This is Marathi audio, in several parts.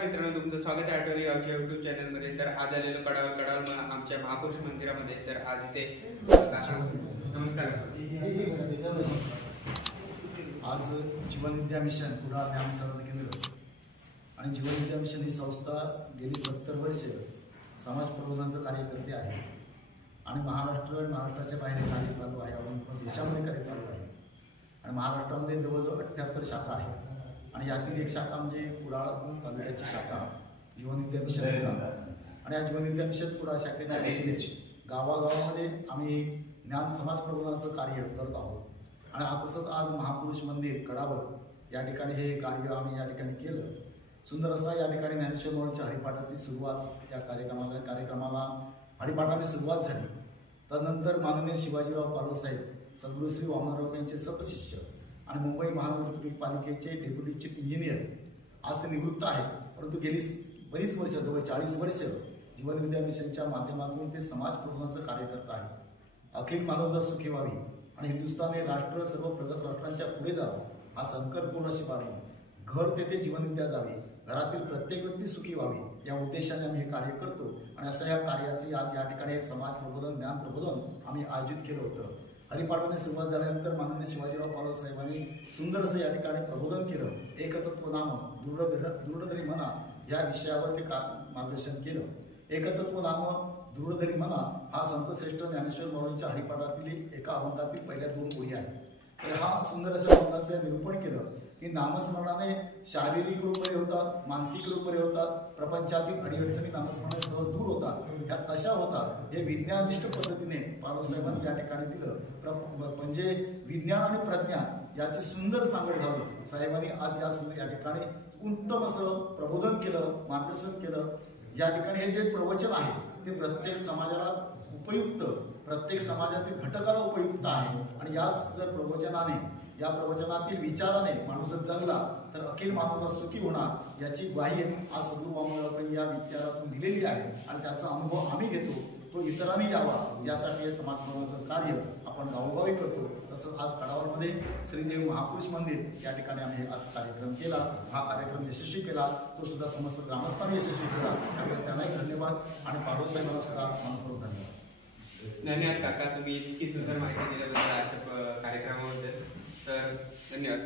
नमस्कार मित्रांनो, तुमचं स्वागत आहे आठवणी गावच्या YouTube चॅनलमध्ये। तर आज आलेलो कडावल आमच्या महापुरुष मंदिरामध्ये। तर आज इथे नमस्कार। आज जीवन विद्या मिशन कुडाळ ज्ञान संवर्धन केंद्र आणि जीवन विद्या मिशन ही संस्था गेली 70 वर्षे समाज प्रबोधनाचं कार्य करते आहे आणि महाराष्ट्राच्या बाहेर कार्य चालू आहे, आपण देशामध्ये कार्य चालू आहे आणि महाराष्ट्रामध्ये जवळजवळ 78 शाखा आहेत आणि यातील एक शाखा म्हणजे कुडाळ तालुक्याची शाखा जीवन विद्या मिशन कुडाळ। आणि या जीवन विद्या मिशन कुडाळ शाखेच्या गावागावामध्ये आम्ही ज्ञान समाज प्रबोधनाचं कार्य करत आहोत आणि तसंच आज महापुरुष मंदिर कडावल या ठिकाणी हे कार्य आम्ही या ठिकाणी केलं। सुंदर असा या ठिकाणी ज्ञानेश्वर माऊलींच्या हरिपाठाची सुरुवात या कार्यक्रमाला हरिपाठाने सुरुवात झाली। तदनंतर माननीय शिवाजीराव पालव साहेब, सद्गुरू श्री वामनराव यांचे सतशिष्य आणि मुंबई महानगरपालिकेचे डेप्युटी चीफ इंजिनियर, आज ते निवृत्त आहेत, परंतु गेली बरीच वर्ष जवळ 40 वर्ष जीवन विद्या मिशनच्या माध्यमातून ते समाज प्रबोधनाचं कार्य करत आहेत। अखिल मानवता सुखी व्हावी आणि हिंदुस्थान हे राष्ट्र सर्व प्रगत राष्ट्रांच्या पुढे जावं हा संकल्पपूर्ण अशी बाळगली, घर तेथे जीवन विद्या जावी, घरातील प्रत्येक व्यक्ती सुखी व्हावी या उद्देशाने आम्ही हे कार्य करतो आणि अशा या कार्याची आज या ठिकाणी समाज प्रबोधन ज्ञान प्रबोधन आम्ही आयोजित केलं होतं। हरिपाठाने सुरुवात झाल्यानंतर माननीय शिवाजीराव पालव साहेबांनी सुंदर असं या ठिकाणी प्रबोधन केलं। एकतत्व नाम दृढधरी म्हणा या विषयावर ते मार्गदर्शन केलं। एकतत्व नाम दृढधरी म्हणा हा संतश्रेष्ठ ज्ञानेश्वर माऊलींच्या हरिपाठातील एका अभंगातील पहिल्या 2 ओळी आहेत। तर हा सुंदर असं अभंगाचं निरूपण केलं की नामस्मरणाने शारीरिक रोग बरे होतात, मानसिक रोग बरे होतात, प्रपंचातील अडीअडचणी नामस्मरणाने सहज दूर होतात, ह्या कशा होतात हे विज्ञानिष्ठ पद्धतीने पालव साहेबांनी या ठिकाणी दिलं। म्हणजे विज्ञान आणि प्रज्ञा याची सुंदर सांगड घालून साहेबांनी आज या सुंदर या ठिकाणी उत्तम असं प्रबोधन केलं, मार्गदर्शन केलं। या ठिकाणी हे जे प्रवचन आहे ते प्रत्येक समाजाला उपयुक्त, प्रत्येक समाजातील घटकाला उपयुक्त आहे आणि याच जर या प्रवचनातील विचाराने माणूस जर जगला तर अखिल मानवता सुखी होणार याची ग्वाही आज सद्गुरू वामनराव या विचारातून दिलेली आहे आणि त्याचा अनुभव आम्ही घेतो, तो इतरांनी यावा यासाठी हे समाज प्रबोधनाचं कार्य आपण गावोगावी करतो। तसंच आज कडावलमध्ये श्रीदेव महापुरुष मंदिर या ठिकाणी आम्ही आज कार्यक्रम केला। हा कार्यक्रम यशस्वी केला, तो सुद्धा समस्त ग्रामस्थांनी यशस्वी केला, त्यामुळे त्यांनाही धन्यवाद आणि पालव साहेबांना सुद्धा मनपूर्वक धन्यवाद। धन्यवाद काका, तुम्ही इतकी सुंदर माहिती दिल्याबद्दल आजच्या कार्यक्रमाबद्दल। तर धन्यवाद।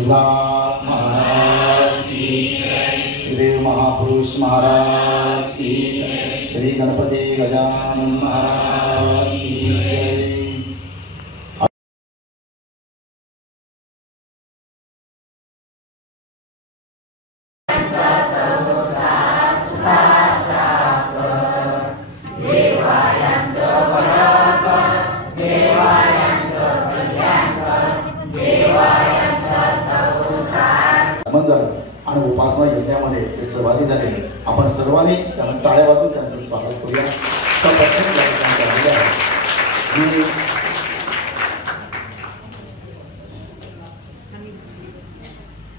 तुकाराम महाराज की जय, श्रीदेव महापुरुष महाराज की जय, श्री गणपती गजानन महाराज की जय। आणि उपासना यज्ञामध्ये ते सहभागी झाले। आपण सर्वांनी त्यांना टाळ्या वाजवून त्यांचं स्वागत करूया।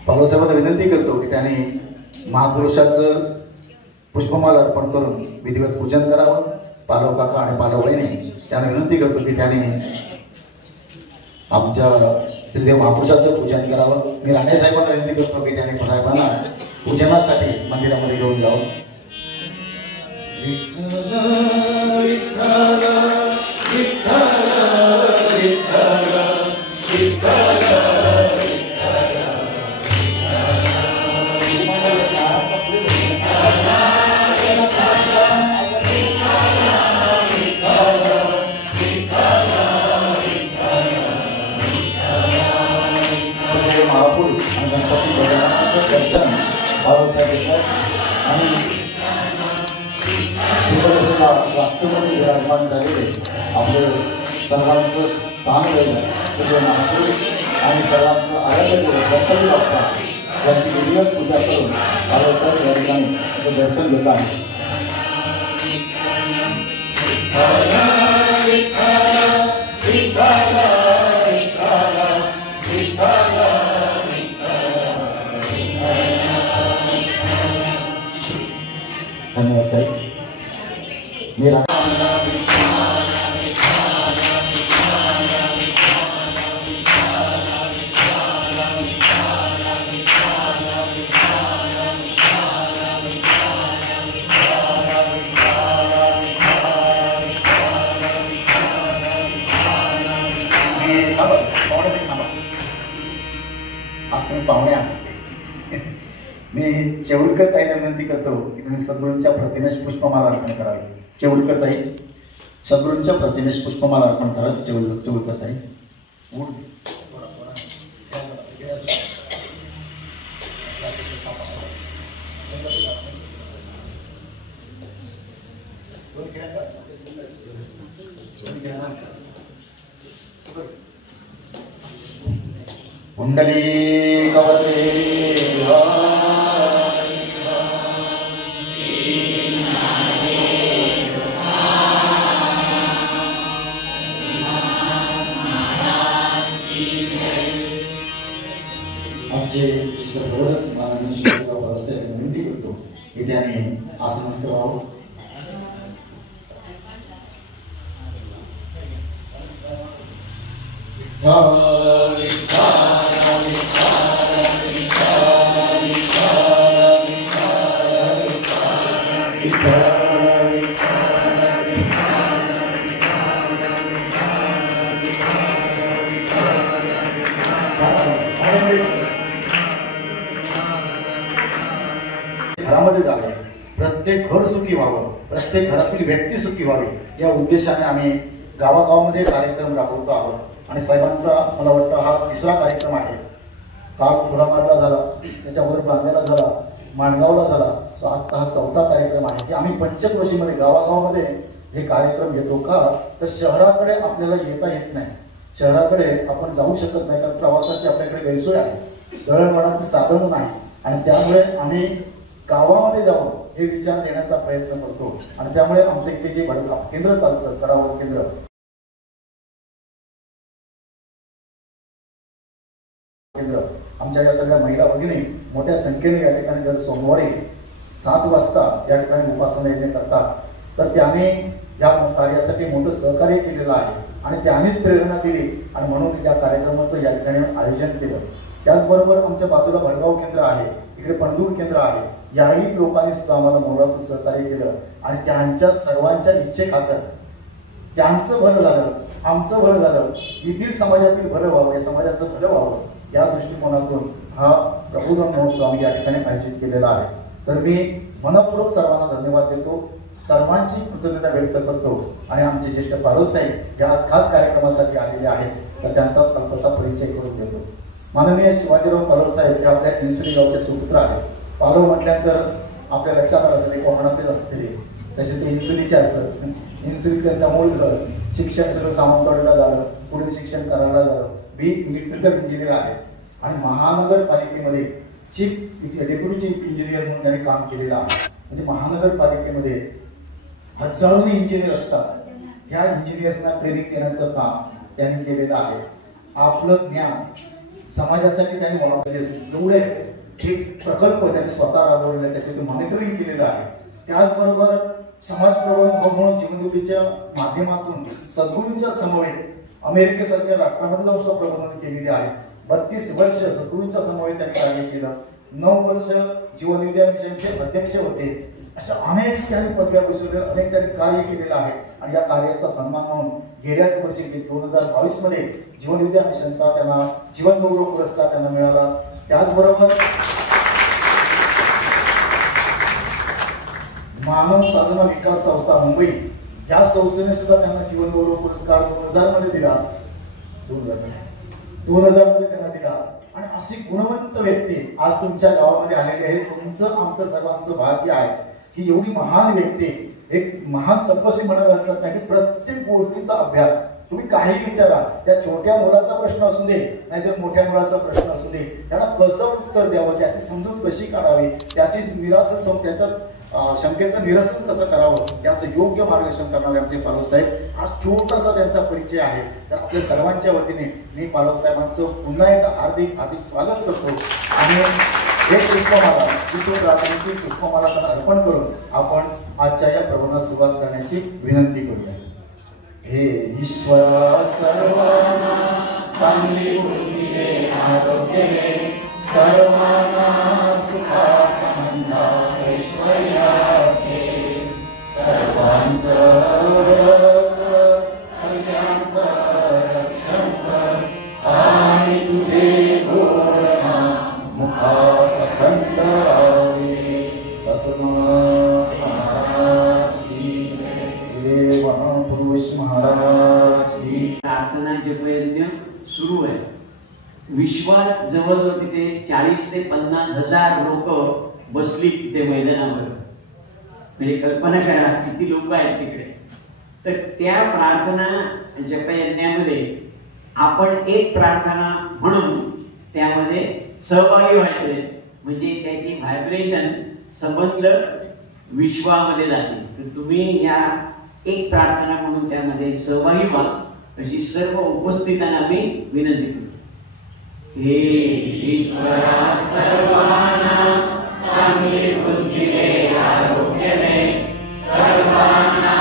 पालवसाहेबांना विनंती करतो की त्यांनी महापुरुषाचं पुष्पमाला अर्पण करून विधिवत पूजन करावं। पालव काका आणि पालव वहिनी त्यांना विनंती करतो की त्यांनी आमच्या श्रीदेव महापुरुषाचं पूजन करावं। मी राणे साहेबांना विनंती करतो की त्यांनी साहेबांना पूजनासाठी मंदिरामध्ये घेऊन जावं। वास्तवमध्ये विराजमान झालेले आपले सर्वांचं स्थान राहिलं आणि सर्वांचं आराधन गणपती बाप्पा यांची विधिवत पूजा करून बाबासाहेब या ठिकाणी दर्शन घेत आहे। धन्यवाद साहेब। मेरा पाहुण्या मी चेवडकर ताईला विनंती करतो की तुम्ही सद्गुरूंच्या प्रतिमेस पुष्पमाला अर्पण करावी। चेवडकर ताई, सद्गुरूंच्या प्रतिमेस पुष्पमाला अर्पण करावी। चेवडकर ताई कुंडली कवते आमचे विनंती करतो की त्याने आसनस्थ व्हावं। घरामध्ये झाले प्रत्येक घर सुखी व्हावं, प्रत्येक घरातील व्यक्ती सुखी व्हावी या उद्देशाने आम्ही गावागावामध्ये कार्यक्रम राबवतो आहोत। आणि साहेबांचा मला वाटतं हा तिसरा कार्यक्रम आहे। काल खुरामारला झाला, त्याच्यावर बांद्याला झाला, माणगावला झाला, सो आजचा हा चौथा कार्यक्रम आहे की आम्ही पंचक्रोशीमध्ये गावागावामध्ये हे कार्यक्रम घेतो। का तर शहराकडे आपल्याला येता येत नाही, शहराकडे आपण जाऊ शकत नाही कारण प्रवासाची आपल्याकडे गैरसोय आहे, दळणवळणाचं साधन नाही आणि त्यामुळे आम्ही गावामध्ये जाऊन हे विचार देण्याचा प्रयत्न करतो। आणि त्यामुळे आमचं इथे जे केंद्र चालतं कडावर केंद्र आमच्या या सगळ्या महिला भगिनी मोठ्या संख्येने या ठिकाणी दर सोमवारी 7 वाजता या ठिकाणी उपासना यज्ञ करतात। तर त्याने या कार्यासाठी मोठं सहकार्य केलेलं आहे आणि त्यानेच प्रेरणा दिली आणि म्हणून त्या कार्यक्रमाचं या ठिकाणी आयोजन केलं। त्याचबरोबर आमच्या बाजूला भडगाव केंद्र आहे, इकडे पणदूर केंद्र आहे, याही लोकांनी सुद्धा आम्हाला मोलाचं सहकार्य केलं आणि त्यांच्या सर्वांच्या इच्छेखातर त्यांचं भलं झालं, आमचं भलं झालं, येथील समाजातील भलं व्हावं, या समाजाचं भलं व्हावं या दृष्टिकोनातून हा प्रबोधन महोत्सव आम्ही या ठिकाणी आयोजित केलेला आहे. तर मी मनपूर्वक सर्वांना धन्यवाद देतो, सर्वांची कृतज्ञता व्यक्त करतो आणि आमचे ज्येष्ठ पालव साहेब या आज खास कार्यक्रमासाठी आलेले आहेत, तर त्यांचा कसा परिचय करून देतो. माननीय शिवाजीराव पालव साहेब हे आपल्या इन्सुली गावचे सुपुत्र आहेत. पालव म्हटल्यानंतर आपल्या लक्षात आलं असेल कोकणातील असतील, तसे ते इन्सुलीचे असत. इन्सुली त्यांचा मूळ घर, शिक्षण सगळं सावंतवाडीला झालं, पुढे शिक्षण करायला झालं, बी इलेक्ट्रिकल इंजिनियर आहे आणि महानगरपालिकेमध्ये डेप्युटी चीफ इंजिनियर म्हणून त्यांनी काम केलेलं आहे. म्हणजे महानगरपालिकेमध्ये हजारो इंजिनियर असतात, त्या इंजिनियर्सना ट्रेनिंग देण्याचं काम त्यांनी केलेलं आहे. आपलं ज्ञान समाजासाठी त्यांनी वापरले असेल एवढे एक प्रकल्प त्यांनी स्वतः राबवलेला, त्याचे मॉनिटरिंग केलेलं आहे. त्याचबरोबर समाज प्रबोधन म्हणून जीवनज्योतीच्या माध्यमातून सद्गुरूंच्या समवेत अमेरिकेसारख्या राष्ट्रामधलं सुद्धा प्रबोधन केलेले आहे. 32 वर्ष सद्गुरूंच्या समवेत त्यांनी कार्य केलं. 9 वर्ष जीवनविद्या मिशनचे अध्यक्ष होते. अशा अनेक त्यांनी पदव्या बसवल्या, अनेक त्यांनी कार्य केलेलं आहे आणि या कार्याचा सन्मान म्हणून गेल्याच वर्षी 2022 मध्ये जीवनविद्या मिशनचा त्यांना जीवन गौरव पुरस्कार त्यांना मिळाला. त्याचबरोबर मानव साधना विकास संस्था मुंबई या संस्थेने सुद्धा त्यांना जीवन गौरव पुरस्कार 2000 मध्ये दिला. 2000 मध्ये त्यांना दिला. आणि अशी गुणवंत व्यक्ती आज तुमच्या गावामध्ये आलेली आहे. तुमचं आमचं सर्वांचं भाग्य आहे की एवढी महान व्यक्ती, एक महान तपस्वी म्हणायला हरकत नाही की प्रत्येक गोष्टीचा अभ्यास तुम्ही काही विचारा, त्या छोट्या मुलाचा प्रश्न असू दे नाहीतर मोठ्या मुलाचा प्रश्न असू दे, त्याला कसं उत्तर द्यावं, त्याची समजूत कशी काढावी, त्याची त्याचं शंकेचं निरसन कसं करावं याचं योग्य मार्गदर्शन करणारे आमचे पालव साहेब. हा छोटासा त्यांचा परिचय आहे. तर आपल्या सर्वांच्या वतीने मी पालव साहेबांचं पुन्हा एकदा हार्दिक स्वागत करतो आणि एक पुष्पमाला रात्रीची पुष्पमाला त्यांना अर्पण करून आपण आजच्या या प्रबोधनास सुरुवात करण्याची विनंती करूया. हे ईश्वरा सर्वांना चांगली बुद्धी दे, आरोग्य दे, सर्वांना सुखात आनंदात ऐश्वर्यात दे, सर्वांचं कल्याण कर, रक्षण कर आणि तुझे गुण मुखात अखंड राहावे. सद्गुरू महाराज की जय, महापुरुष महाराज की. प्रार्थनाचे प्रयत्न सुरू आहे. विश्वात जवळजवळ तिथे 40 ते 50 हजार लोक बसली तिथे मैदानावर. म्हणजे कल्पना करा किती लोक आहेत तिकडे. तर त्या प्रार्थना जपयज्ञामध्ये आपण एक प्रार्थना म्हणून त्यामध्ये सहभागी व्हायचे, म्हणजे त्याची व्हायब्रेशन संबंध विश्वामध्ये जाते. तर तुम्ही या एक प्रार्थना म्हणून त्यामध्ये सहभागी व्हा अशी सर्व उपस्थितांना मी विनंती करतो. हे ईश्वरा सर्वांना चांगली बुद्धी दे, आरोग्य दे, सर्वांना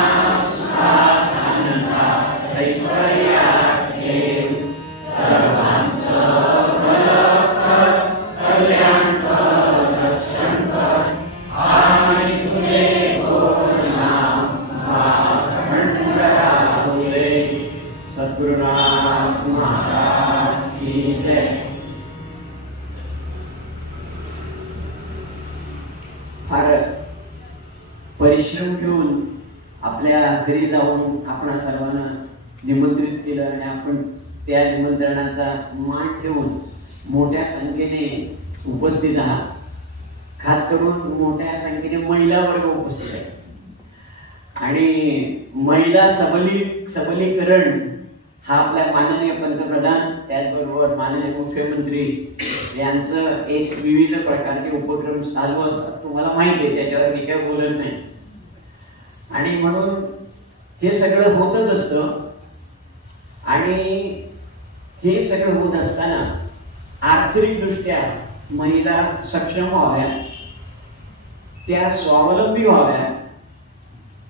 सुखात आनंदात ऐश्वर्यात ठेव, सर्वांचं भलं कर, कल्याण कर, रक्षण कर आणि तुझे गुण नाम अखंड राहू दे. सद्गुरुनाथ महाराज की जय. फार परिश्रम घेऊन आपल्या घरी जाऊन आपण सर्वांना निमंत्रित केलं आणि आपण त्या निमंत्रणाचा मान ठेवून मोठ्या संख्येने उपस्थित आहात. खास करून मोठ्या संख्येने महिला वर्ग उपस्थित आहे आणि महिला सबलीकरण हा आपल्या माननीय पंतप्रधान त्याचबरोबर माननीय मुख्यमंत्री यांचं एक विविध प्रकारचे उपक्रम चालू असतात. तुम्हाला माहिती आहे, त्याच्यावर मी काय बोलत नाही. आणि म्हणून हे सगळं होतच असतं आणि हे सगळं होत असताना आर्थिकदृष्ट्या महिला सक्षम व्हाव्या, त्या स्वावलंबी व्हाव्या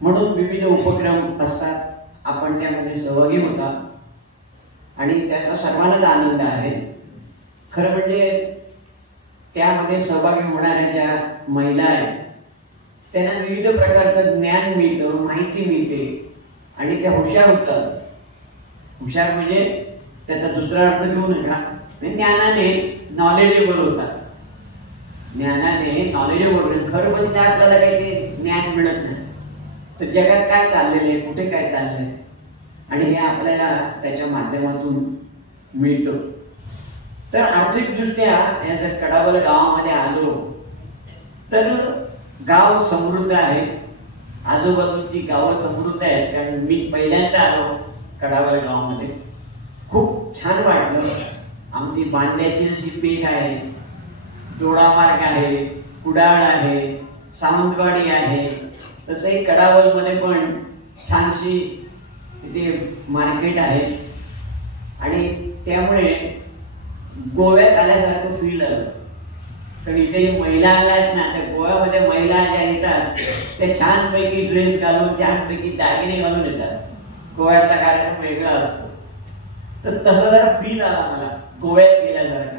म्हणून विविध उपक्रम असतात. आपण त्यामध्ये सहभागी होता आणि त्याचा सर्वांनाच आनंद आहे. खरं म्हणजे त्यामध्ये सहभागी होणाऱ्या ज्या महिला आहेत त्यांना विविध प्रकारचं ज्ञान मिळतं, माहिती मिळते आणि त्या हुशार होतात. हुशार म्हणजे त्याचा दुसरा अर्थ घेऊ नका, ज्ञानाने नॉलेजेबल होतात. ज्ञानाने नॉलेजेबल, घर बसल्या आपल्याला काही ते ज्ञान मिळत नाही. तर जगात काय चाललेलं आहे, कुठे काय चाललंय, आणि हे आपल्याला त्याच्या माध्यमातून मिळतं. तर आर्थिकदृष्ट्या या जर कडावल गावामध्ये आलो तर गाव समृद्ध आहे. आजूबाजूची गावं समृद्ध आहेत. कारण मी पहिल्यांदा आलो कडावल गावामध्ये, खूप छान वाटलं. आमची बांधण्याची अशी पेठ आहे, दोडामार्ग आहे, कुडाळ आहे, सावंतवाडी आहे. तसंही कडावलमध्ये पण छानशी तिथे मार्केट आहे. आणि त्यामुळे गोव्यात आल्यासारखं फील आलं. तर इथे महिला आल्यात ना, त्या गोव्यामध्ये महिला ज्या येतात त्या छानपैकी ड्रेस घालून, छानपैकी दागिने घालून येतात. गोव्यातला कार्यक्रम वेगळा असतो. तर तसं जरा फील आला मला गोव्यात गेल्यासारखा.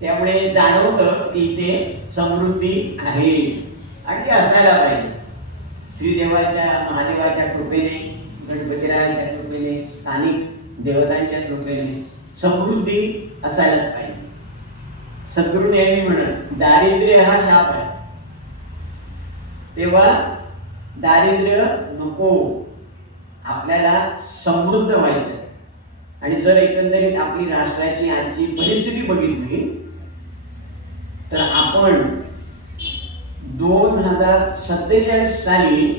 त्यामुळे जाणवतं की इथे समृद्धी आहे आणि ते असायला पाहिजे. श्रीदेवाच्या, महादेवाच्या कृपेने, गणपतीरायाच्या कृपेने, स्थानिक देवतांच्या कृपेने समृद्धी असायलाच पाहिजे. सद्गुरू नेहमी म्हणत दारिद्र्य हा शाप आहे. तेव्हा दारिद्र्य नको, आपल्याला समृद्ध व्हायचं. आणि जर एकंदरीत आपली राष्ट्राची आजची परिस्थिती बघितली तर आपण 2047 साली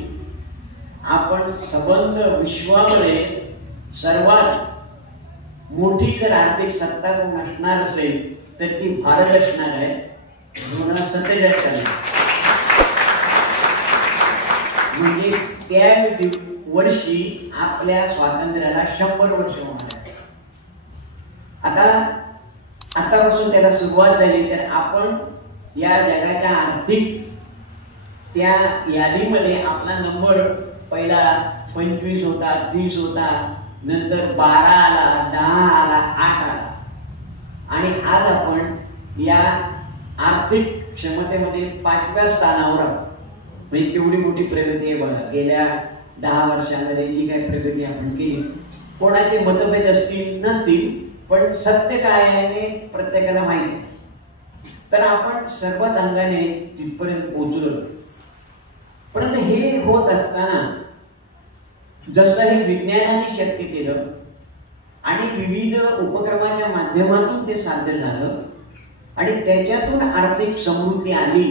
आपण सबंध विश्वामध्ये सर्वात मोठी जर आर्थिक सत्ता असणार असेल तर ती भारत असणार आहे 2047 साली. म्हणजे त्या वर्षी आपल्या स्वातंत्र्याला 100 वर्ष होणार आहे. आतापासून त्याला सुरुवात झाली तर आपण या जगाच्या आर्थिक त्या यादीमध्ये आपला नंबर पहिला 25 होता, 30 होता, नंतर 12 आला, 10 आला, 8 आला. आणि आज आपण या आर्थिक क्षमतेमध्ये 5व्या स्थानावर आहोत. म्हणजे तेवढी मोठी प्रगती आहे बघा. गेल्या 10 वर्षांमध्ये जी काही प्रगती आपण केली, कोणाचे मतभेद असतील नसतील, पण सत्य काय आहे हे प्रत्येकाला माहिती आहे. तर आपण सर्व अंगाने तिथपर्यंत पोहोचलो. परंतु हे होत असताना जसं हे विज्ञानाने शक्य केलं आणि विविध उपक्रमाच्या माध्यमातून ते साध्य झालं आणि त्याच्यातून आर्थिक समृद्धी आली.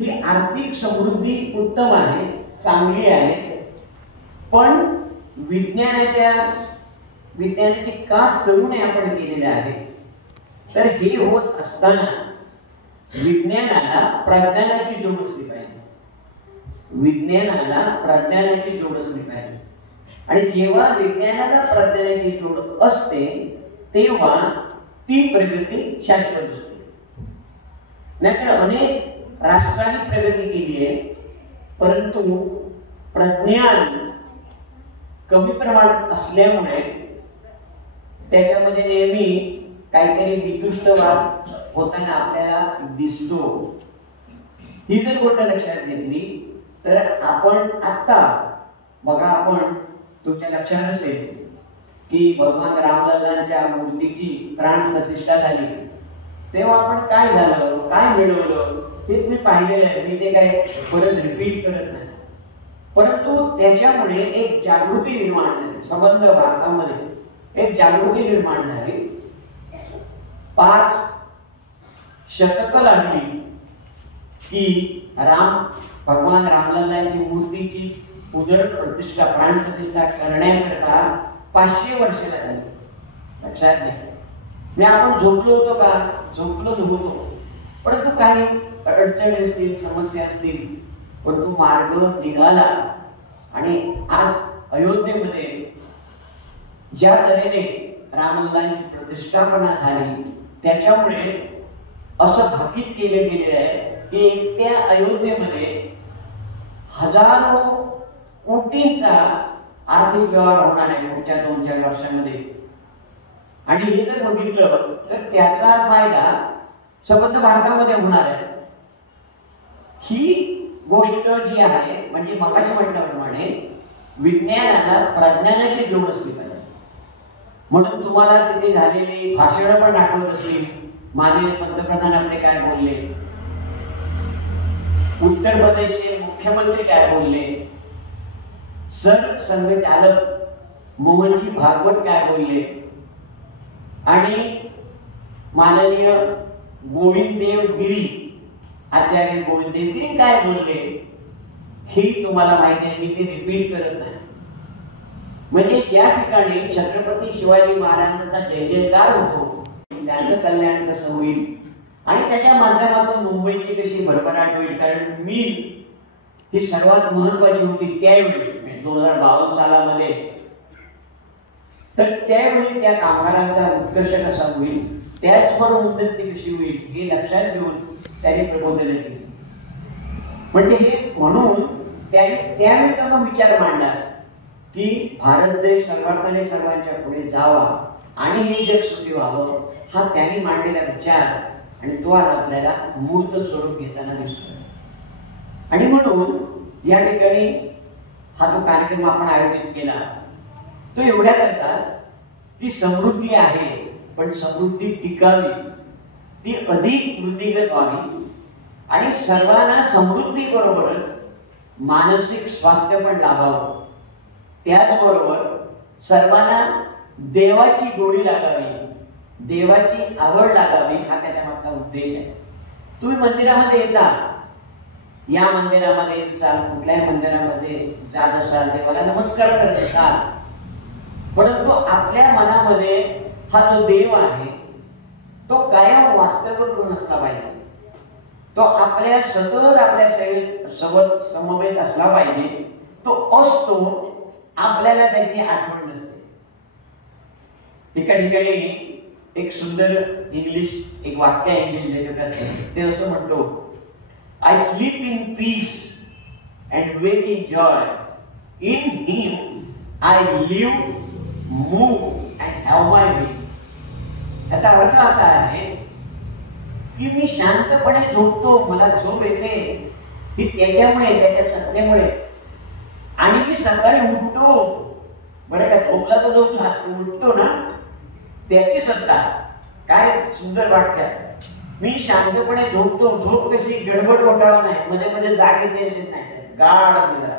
ही आर्थिक समृद्धी उत्तम आहे, चांगली आहे. पण विज्ञानाची कास करूनही आपण केलेले आहे. तर हे होत असताना विज्ञानाला प्रज्ञानाची जोड असली पाहिजे. विज्ञानाला प्रज्ञानाची जोड असली पाहिजे. आणि जेव्हा विज्ञानाला प्रज्ञानाची जोड असते तेव्हा ती प्रगती शाश्वत असते. नाहीतर अनेक राष्ट्रांनी प्रगती केली आहे, परंतु प्रज्ञान कमी प्रमाणात असल्यामुळे त्याच्यामध्ये नेहमी काहीतरी वितुष्टवाद होताना आपल्याला दिसतो. ही जर गोष्ट लक्षात घेतली तर आपण आता बघा, आपण तुमच्या लक्षात असेल की भगवान रामलल्लांच्या मूर्तीची प्राण प्रतिष्ठा झाली तेव्हा आपण काय झालं, काय मिळवलं ते तुम्ही पाहिलेलं आहे. मी ते काय परत रिपीट करत नाही. परंतु त्याच्यामुळे एक जागृती निर्माण झाली. संबंध भारतामध्ये एक जागृती निर्माण झाली. 5 शतकं लागली की भगवान रामलल्लांची मूर्तीची पुनर्प्रतिष्ठा, प्राण प्रतिष्ठा करण्याकरता 500 वर्ष लागली. लक्षात घ्या. मी आपण झोपलो होतो का? झोपलो नव्हतो. परंतु काही अडचणी असतील, समस्या असतील, परंतु मार्ग निघाला. आणि आज अयोध्येमध्ये ज्या तऱ्हेने रामलल्लांची प्रतिष्ठापना झाली त्याच्यामुळे असं भाकीत केले गेले आहे की त्या अयोध्येमध्ये हजारो कोटींचा आर्थिक व्यवहार होणार आहे पुढच्या 2-4 वर्षांमध्ये. आणि हे जर बघितलं तर त्याचा फायदा संबंध भारतामध्ये होणार आहे. ही गोष्ट जी आहे म्हणजे मगाशी म्हटल्याप्रमाणे विज्ञानाला प्रज्ञानाची जोड असली पाहिजे. म्हणून तुम्हाला तिथे झालेली भाषणं पण आठवत असतील. माननीय पंतप्रधान आपले काय बोलले, उत्तर प्रदेशचे मुख्यमंत्री काय बोलले, सर संघचालक मोहनजी भागवत काय बोलले आणि माननीय गोविंददेव गिरी, आचार्य गोविंददेव गिरी काय बोलले ही तुम्हाला माहिती आहे. मी ते रिपीट करत नाही. म्हणजे ज्या ठिकाणी छत्रपती शिवाजी महाराजांचा जय जयकार होतो त्याचं कल्याण कसं होईल आणि त्याच्या माध्यमातून मुंबईची कशी भरभराट होईल. कारण मिल ही सर्वात महत्वाची होती त्यावेळी 2052 सालामध्ये. तर त्यावेळी त्या कामगारांचा उत्कर्ष कसा होईल, त्याचबरोबर उन्नती कशी होईल हे लक्षात घेऊन त्यांनी प्रबोधन केले. म्हणजे हे म्हणून त्यावेळी त्यांना विचार मांडला की भारत देश सर्वार्थाने सर्वांच्या पुढे जावा आणि हे जग सुखी व्हावं, हा त्यांनी मांडलेला विचार आणि तो आज आपल्याला मूर्त स्वरूप घेताना दिसतो. आणि म्हणून या ठिकाणी हा जो कार्यक्रम आपण आयोजित केला तो एवढ्या करताच ती समृद्धी आहे, पण समृद्धी टिकावी, ती अधिक वृद्धिगत व्हावी आणि सर्वांना समृद्धी बरोबरच मानसिक स्वास्थ्य पण लाभावं. त्याचबरोबर सर्वांना देवाची गोडी लागावी, देवाची आवड लागावी, हा त्याच्या मागचा उद्देश आहे. तुम्ही मंदिरामध्ये येता, या मंदिरामध्ये असाल, कुठल्याही मंदिरामध्ये जात असाल, देवाला नमस्कार करत असाल, परंतु आपल्या मनामध्ये हा जो देव आहे तो कायम वास्तव्य नसला पाहिजे. तो आपल्या सतत आपल्या समवेत असला पाहिजे. तो असतो, आपल्याला त्याची आठवण नसते. एका ठिकाणी एक सुंदर इंग्लिश एक वाक्य आहे इंग्लिश लेखकाचं, ते असं म्हणतो, I sleep in peace and wake in joy. In him I live, move and have my being. त्याचा अर्थ असा आहे की मी शांतपणे झोपतो, मला झोप येते ती त्याच्यामुळे, त्याच्या सत्तेमुळे, आणि मी सकाळी उठतो. बरं का, झोपला तर झोपला, उठतो ना, त्याची सत्ता. काय सुंदर वाक्य. मी शांतपणे झोपतो. झोप कशी गडबड घोटाळा नाही, मध्ये मध्ये जाग येते नाही, गाढ निद्रा,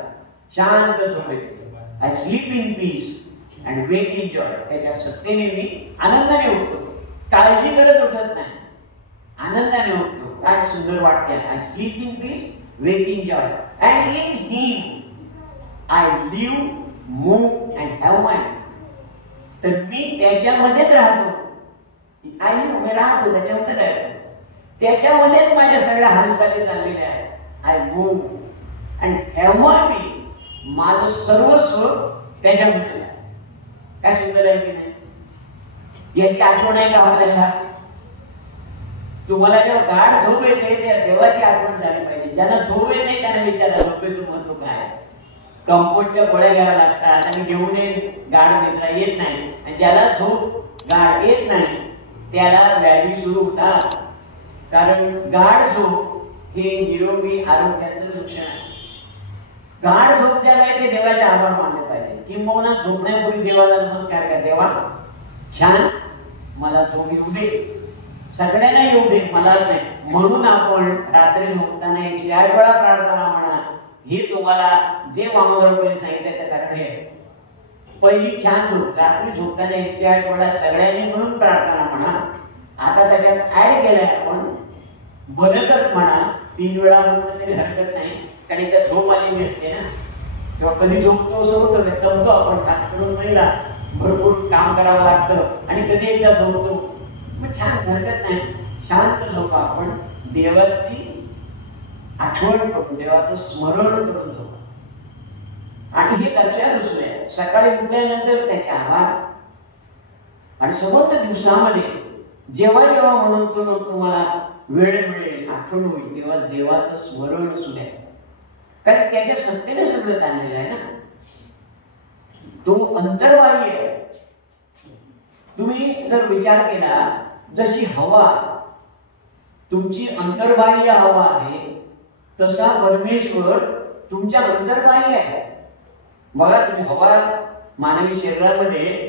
शांत झोप येते. I sleep in peace and wake in Joy. त्याच्या सत्तेने मी आनंदाने उठतो, काळजी करत उठत नाही, आनंदाने उठतो. काय सुंदर वाक्य. I sleep in peace, wake in joy and in him I live, move and have my. तर मी त्याच्यामध्येच राहतो. आय लिव्ह, मी राहतो त्याच्यामध्ये राहतो, त्याच्यामध्येच माझ्या सगळ्या हालचाली चाललेल्या आहेत. आय मूव्ह अँड हॅव माय बी. माझं सर्वस्व त्याच्यामध्ये आहे. काय सुंदर आहे की नाही. याची आठवण आहे का आपल्याला? तुम्हाला जेव्हा गाढ झोप येते त्या देवाची आठवण झाली पाहिजे. ज्यांना झोप येत नाही त्यांना विचारा झोपेचं महत्व काय. कम्फर्टच्या गोळ्या घ्याव्या लागतात आणि घेऊन गाढ निद्रा येत नाही. आणि ज्याला झोप गाढ येत नाही त्याला व्याधी सुरू होतात. कारण गाढ झोप हे निरोगी आरोग्याचं लक्षण आहे. गाढ झोप ज्याला येते देवाचे आभार मानले पाहिजे. किंबहुना झोपण्यापूर्वी देवाला नमस्कार करा. देवा छान, मला झोप येऊ दे, सगळ्यांना येऊ दे, मला नाही. म्हणून आपण रात्री झोपताना 108 वेळा प्रार्थना म्हणा. हे तुम्हाला जे वामनरावकडे सांगितलं त्याचं कारण हे. पहिली छान झोप, रात्री झोपताना 108 वेळा सगळ्यांनी म्हणून प्रार्थना म्हणा. आता त्याच्यात ऍड केलंय आपण बदलत म्हणा. 3 वेळा म्हणून तरी हरकत नाही, कारण त्या झोप आलेली असते ना. तेव्हा कधी झोपतो असं होतं, दमतो आपण, खास करून महिला भरपूर काम करावं लागतं आणि कधी एकदा झोपतो. मग छान, हरकत नाही, शांत झोपा. आपण देवाची आठवण करून, देवाचं स्मरण करून झोपा. आणि हे लक्षात रुजलंय. सकाळी उठल्यानंतर त्याचे आभार. आणि समोर दिवसामध्ये जेव्हा जेव्हा म्हणून तुम्हाला वेळ मिळेल, आठवण होईल, तेव्हा देवाचं स्मरण सुद्धा. कारण त्याच्या सत्तेने सगळं चाललेलं आहे ना. तो अंतर्बाह्य आहे. तुम्ही जर विचार केला, जशी हवा तुमची अंतर्बाह्य हवा आहे, तसा परमेश्वर तुमच्या अंतर्बाह्य आहे. बघा, तुम्ही हवा मानवी शरीरामध्ये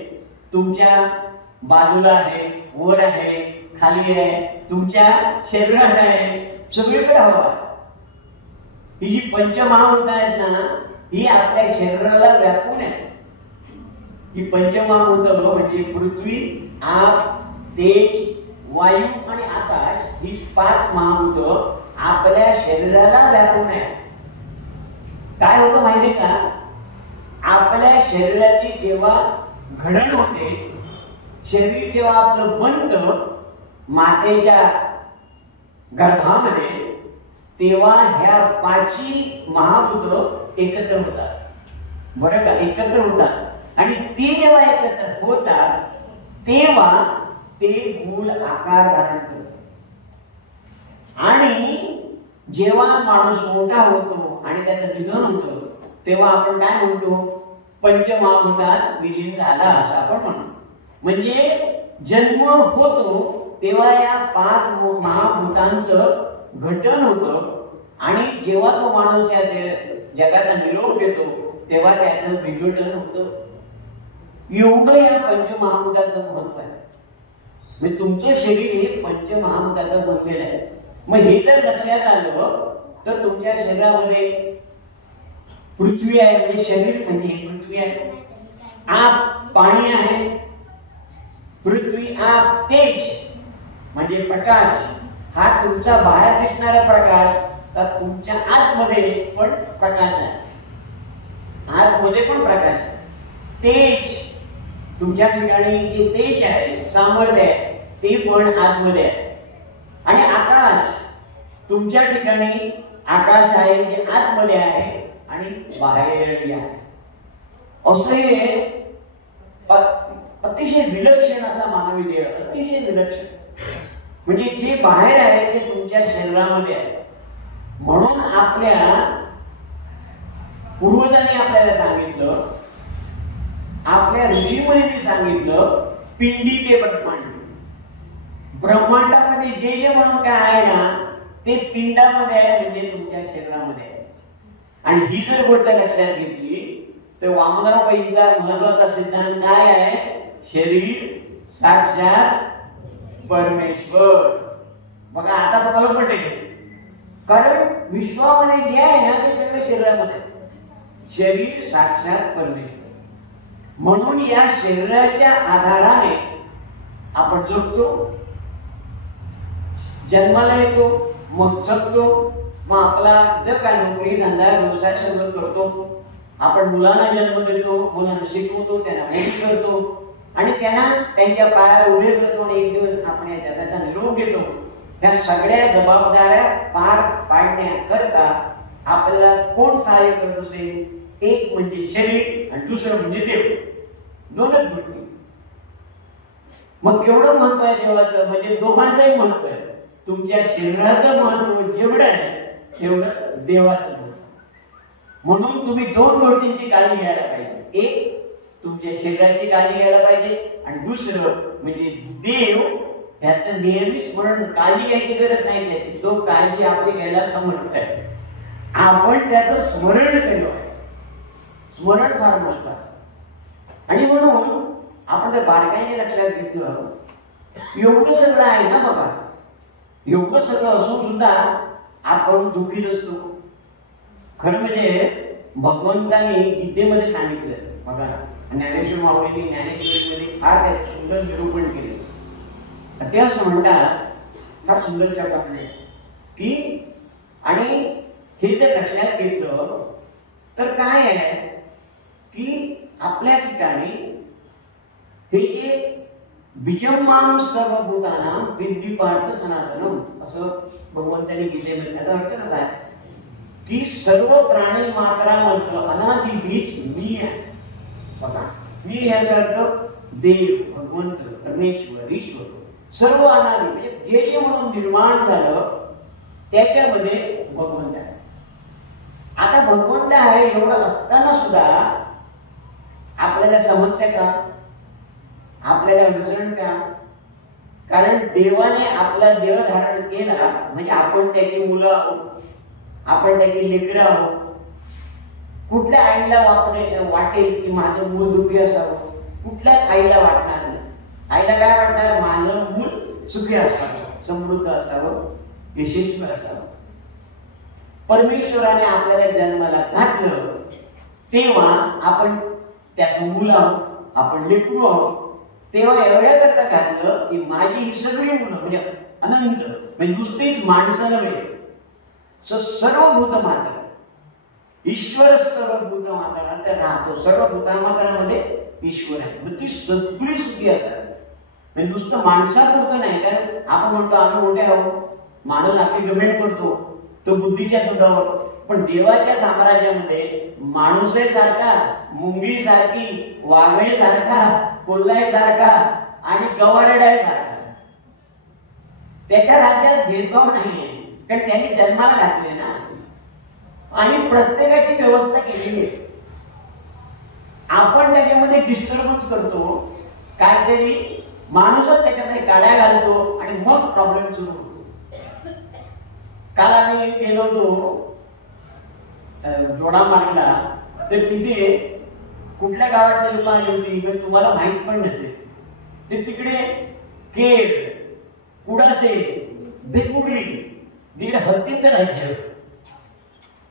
तुमच्या बाजूला आहे, वर आहे, खाली आहे, तुमच्या शरीरात आहे, सगळीकडे हवा. ही जी पंचमहाभूत आहेत ना, ही आपल्या शरीराला व्यापून आहे. ही पंचमहाभूत म्हणजे पृथ्वी, आप, तेज, वायू आणि आकाश, ही 5 महाभूत आपल्या शरीराला व्यापून आहे. काय होतं माहितीये का, आपल्या शरीराची जेव्हा घडण होते, शरीर जेव्हा आपलं बनतं मातेच्या गर्भामध्ये, तेव्हा ह्या 5 महाभूत एकत्र होतात. बरं का, एकत्र होतात. आणि ते जेव्हा एकत्र होतात तेव्हा ते मूल आकार धारण करतात. आणि जेव्हा माणूस मोठा होतो आणि त्याचं निधन होतं, तेव्हा आपण काय म्हणतो, पंचमहाभूतात विलीन झाला असं आपण म्हणतो. म्हणजे जन्म होतो तेव्हा या 5 महाभूतांचं घटन होतं. आणि जेव्हा तो माणूस या जगाचा निरोप घेतो तेव्हा त्याचं विघटन होतं. एवढं या पंचमहाभूताचं महत्व आहे. म्हणजे तुमचं शरीर हे पंचमहाभूताचं बनलेलं आहे. मग हे जर लक्षात आलं तर तुमच्या शरीरामध्ये पृथ्वी आहे, म्हणजे शरीर म्हणजे पृथ्वी आहे, आप पाणी आहे, पृथ्वी आप तेज म्हणजे प्रकाश, हा तुमचा बाहेर दिसणारा प्रकाश, तर तुमच्या आतमध्ये पण प्रकाश आहे, आतमध्ये पण प्रकाश आहे. तेज तुमच्या ठिकाणी जे तेज आहे, सामर्थ्य आहे, ते पण आतमध्ये आहे. आणि आकाश तुमच्या ठिकाणी आकाश आहे जे आतमध्ये आहे आणि बाहेर आहे. असं हे अतिशय विलक्षण असा मानवी देह, अतिशय विलक्षण. म्हणजे जे बाहेर आहे ते तुमच्या शरीरामध्ये आहे. म्हणून आपल्या पूर्वजांनी आपल्याला सांगितलं, आपल्या ऋषीमुनींनी सांगितलं, पिंडी ते ब्रह्मांड. ब्रह्मांडामध्ये जे जे म्हणून काय आहे ना, ते पिंडामध्ये आहे, म्हणजे तुमच्या शरीरामध्ये आहे. आणि ही जर गोष्ट लक्षात घेतली तर वामनराव पैंचा महत्वाचा सिद्धांत काय आहे, शरीर साक्षात परमेश्वर. बघा आता तुम्हाला पटेल, कारण विश्वामध्ये जे आहे ना ते सगळं शरीरामध्ये, शरीर साक्षात परमेश्वर. म्हणून या शरीराच्या आधाराने आपण जगतो, जन्माला येतो, मग जगतो, मग आपला जर काय नोकरी धंदा व्यवसाय सगळं करतो. आपण मुलांना जन्म देतो, मुलांना शिकवतो, त्यांना मोठी करतो आणि त्यांना त्यांच्या पायावर उभे करतो आणि एक दिवस आपण या जगाचा निरोप घेतो. ह्या सगळ्या जबाबदाऱ्या पार पाडण्याकरता आपल्याला कोण सहाय्य करत असेल, एक म्हणजे शरीर आणि दुसरं म्हणजे देव. दोनच गोष्टी. मग केवढं महत्व आहे देवाचं, म्हणजे दोघांचंही महत्व आहे. तुमच्या शरीराचं महत्व जेवढं आहे तेवढंच देवाचं महत्व. म्हणून तुम्ही 2 गोष्टींची काळजी घ्यायला पाहिजे. एक तुमच्या शरीराची काळजी घ्यायला पाहिजे आणि दुसरं म्हणजे देव, ह्याचं नेहमी स्मरण. काळजी घ्यायची गरज नाही, तो काळजी आपली घ्यायला समर्थ आहे. आपण त्याचं स्मरण केलं आहे. स्मरण फार महत्वाचं. आणि म्हणून आपण जर बारकाईने लक्षात घेतलं, एवढं सगळं आहे ना, बघा एवढं सगळं असून सुद्धा आपण दुःखीच असतो. खरं म्हणजे भगवंतांनी गीतेमध्ये सांगितलं, बघा ज्ञानेश्वर माऊलींनी ज्ञानेश्वरीमध्ये फार त्याचं सुंदर निरूपण केलं. ते असं म्हणतात, फार सुंदर चौकाने की, आणि हे जर लक्षात घेतलं तर काय आहे की आपल्या ठिकाणी हे जे बीजमाम सर्वभूतानां विद्धि पार्थ सनातनम, असं भगवंतांनी गीतेमध्ये. त्याचा अर्थ कसा आहे की सर्व प्राणी मात्रामध्ये अनादि बीज मी आहे. बघा, मी याचा अर्थ देव, भगवंत, परमेश्वर, ईश्वर, सर्व अनादि, म्हणजे जे जे म्हणून निर्माण झालं त्याच्यामध्ये भगवंत आहे. आता भगवंत आहे एवढं असताना सुद्धा आपल्याला समस्या का, आपल्याला अडचण का? कारण देवाने आपला देह धारण केला म्हणजे आपण त्याची मुलं आहोत, आपण त्याची लेकरं आहोत. कुठल्या आईला वाटेल की माझं मूल दुःखी असावं, कुठल्याच आईला वाटणार नाही. आईला काय वाटणार? माझं मूल सुखी असावं, समृद्ध असावं, यशस्वी असावं. परमेश्वराने आपल्याला जन्माला घातलं तेव्हा आपण त्याचं मूल आहोत, आपण लेकरू आहोत. तेव्हा एवढ्या करता घातलं की माझी ही सगळी मुलं म्हणजे अनंत, म्हणजे नुसतीच माणसं नव्हे, सर्वभूत माता ईश्वर सर्वभूत माता राहतो. सर्वभूतामात्रामध्ये ईश्वर आहे. मग ती सगळी सुखी असतात. म्हणजे नुसतं माणसापुरतं नाही. कारण आपण म्हणतो आम्ही मोठे आहोत, माणूस आपली गमेंट करतो तो बुद्धीच्या दुधावर. पण देवाच्या साम्राज्यामध्ये माणूसे सारखा, मुंगी सारखी, वाघळे सारखा, कोल्हाय सारखा आणि गवारडाय सारखा, त्याच्या राज्यात भेदभाव नाहीये. कारण त्यांनी जन्माला घातले ना. आणि प्रत्येकाची व्यवस्था केलेली आहे. आपण त्याच्यामध्ये डिस्टर्बन्स करतो, काहीतरी माणूसच त्याच्यामध्ये गाड्या घालतो आणि मग प्रॉब्लेम सुरू होतो. काल आम्ही गेलो होतो जोडामार्गला, तर तिथे कुठल्या गावातल्या लोक आली होती तुम्हाला माहित पण नसेल. ते तिकडे केर, कुडासे, बेकुर्ली, तिकडे हत्तीचं राज्य,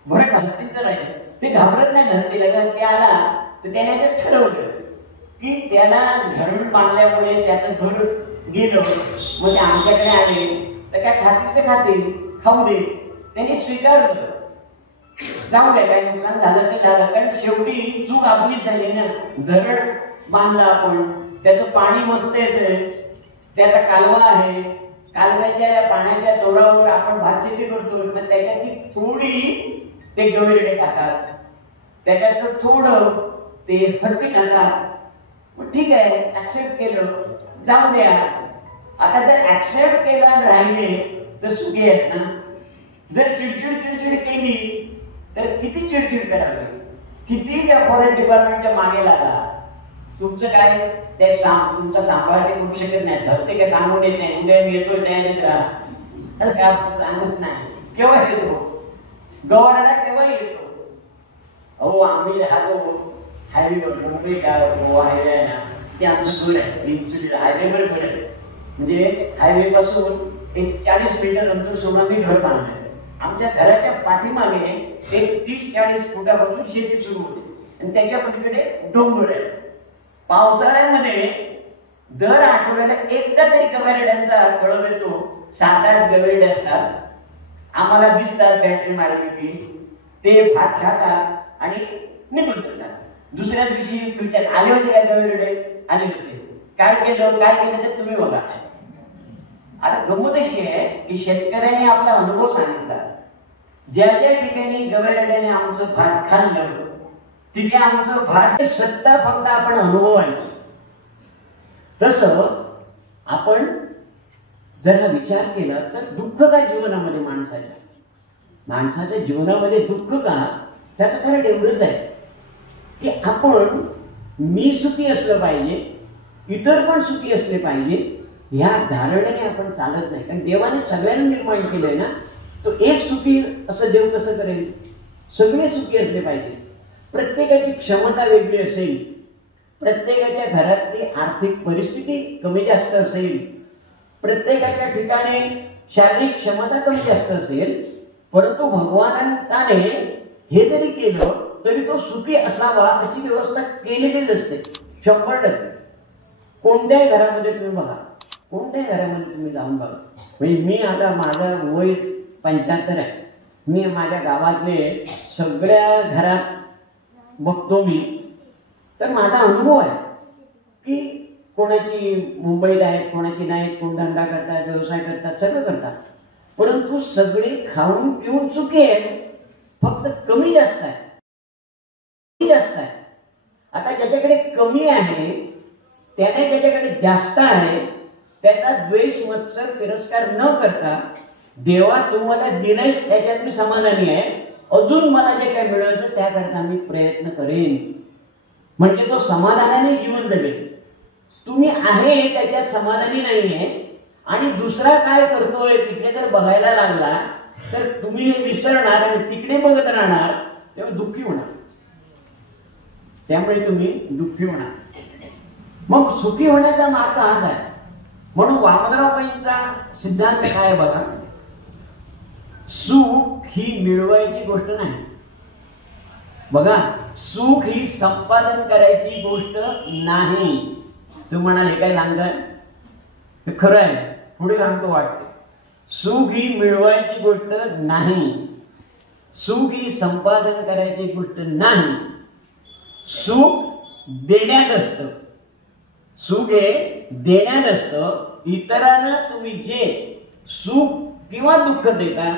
बरं का, हत्तीचं राज्य. ते घाबरत नाही हत्तीला. ते आला तर त्याने ते ठरवलं की त्याला धरण बांधल्यामुळे त्याचं घर गेलं, मग ते आमच्याकडे आले तर काय खातील ते खातील, खाऊ दे. त्यांनी स्वीकारलं, जाऊ द्या, काय नुकसान झालं ते झालं. कारण शेवटी चूक आपलीच झाली ना. धरण बांधलं आपण, त्याचं पाणी मस्त येतंय, त्याचा कालवा आहे, कालव्याच्या पाण्याच्या जोरावर आपण भात शेती करतो. मग त्याच्यातली थोडी ते गवेरडे खातात, त्याच्यात थोडं ते हत्ती खातात. मग ठीक आहे, ऍक्सेप्ट केलं, जाऊ द्या. आता जर ऍक्सेप्ट केलं आणि राहिले तर सुखी आहेत ना. जर चिडचिड केली तर किती चिडचिड करावी, किती त्या फॉरेस्ट डिपार्टमेंटच्या मागे लागा. तुमचं काय ते तुमचा सांभाळ ते करू शकत नाही. ते काय सांगून येत नाही, उद्या मी येतोय तयारीत राहा, काय सांगत नाही. केव्हा येतो गवारडा, केव्हा येतो. अहो आम्ही राहतो हायवेवर, मुंबई हायवे आहे ना, ते आमचं घर आहे हायवेवर घर आहे. म्हणजे हायवे पासून एक 40 मीटर अंतर सोडून आम्ही घर बांधलंय. आमच्या घराच्या पाठीमागे एक 30-40 फुटापासून शेती सुरू होते आणि त्याच्या पलीकडे डोंगर आहे. पावसाळ्यामध्ये दर आठवड्याला एकदा तरी गवेरड्यांचा कळप येतो. 7-8 गवेरडे असतात, आम्हाला दिसतात बॅटरी मारली की ते भात खातात आणि निघून जातात. दुसऱ्या दिवशी तुमच्यात आले होते का गवेरडे? आले होते. काय केलं ते तुम्ही बघा. आता गंमत अशी आहे की शेतकऱ्यांनी आपला अनुभव सांगितला. ज्या ज्या ठिकाणी गवेरड्याने आमचं भात खाल्लं तिथे आमचं भात सत्ता फक्त आपण अनुभवायचो. तसं आपण जर हा विचार केला तर दुःख काय जीवनामध्ये माणसाच्या जीवनामध्ये दुःख का? त्याचं कारण एवढंच आहे की आपण मी सुखी असलं पाहिजे, इतर पण सुखी असले पाहिजे, ह्या धारणेने आपण चालत नाही. कारण देवाने सगळ्यांना निर्माण केलंय ना. तो एक सुखी असं देव कसं करेल? सगळे सुखी असले पाहिजे. प्रत्येकाची क्षमता वेगळी असेल, प्रत्येकाच्या घरातली आर्थिक परिस्थिती कमी जास्त असेल, प्रत्येकाच्या ठिकाणी शारीरिक क्षमता कमी जास्त असेल, परंतु भगवानाने हे जरी केलं तरी तो सुखी असावा अशी व्यवस्था केलेलीच असते 100%. कोणत्याही घरामध्ये तुम्ही बघा, कोणत्याही घरामध्ये तुम्ही जाऊन बघा. म्हणजे मी आता माझं वय 75 आहे. मी माझ्या गावातले सगळ्या घरात बघतो मी, तर माझा अनुभव आहे की कोणाची मुंबईत आहेत, कोणाची नाहीत, कोण धंदा करतात, व्यवसाय करतात, सगळं करतात, परंतु सगळे खाऊन पिऊन सुखी आहेत. फक्त कमी जास्त आहे. आता ज्याच्याकडे कमी आहे त्याने ज्याच्याकडे जास्त आहे त्याचा द्वेष, मत्सर, तिरस्कार न करता देवा तुम्हाला दिलंयस त्याच्यात मी समाधानी आहे, अजून मला जे काय मिळालं त्याकरता मी प्रयत्न करेन, म्हणजे तो समाधानाने जीवन जगेल. तुम्ही आहे त्याच्यात समाधानी नाहीये आणि दुसरा काय करतोय तिकडे जर बघायला लागला तर तुम्ही हे विसरणार आणि तिकडे बघत राहणार, तेव्हा दुःखी होणार. त्यामुळे तुम्ही दुःखी होणार. मग सुखी होण्याचा मार्ग हाच आहे. म्हणून वामनरावबाईंचा सिद्धांत काय आहे बघा, सुख ही मिळवायची गोष्ट नाही. बघा, सुख ही संपादन करायची गोष्ट नाही. तू म्हणाले काय सांगताय, हे खरं आहे, पुढे सांगतो वाटते. सुख ही मिळवायची गोष्ट नाही, सुख ही संपादन करायची गोष्ट नाही. सुख देण्यात असतं, सुख हे देण्यात असतं. इतरांना तुम्ही जे सुख किंवा दुःख देता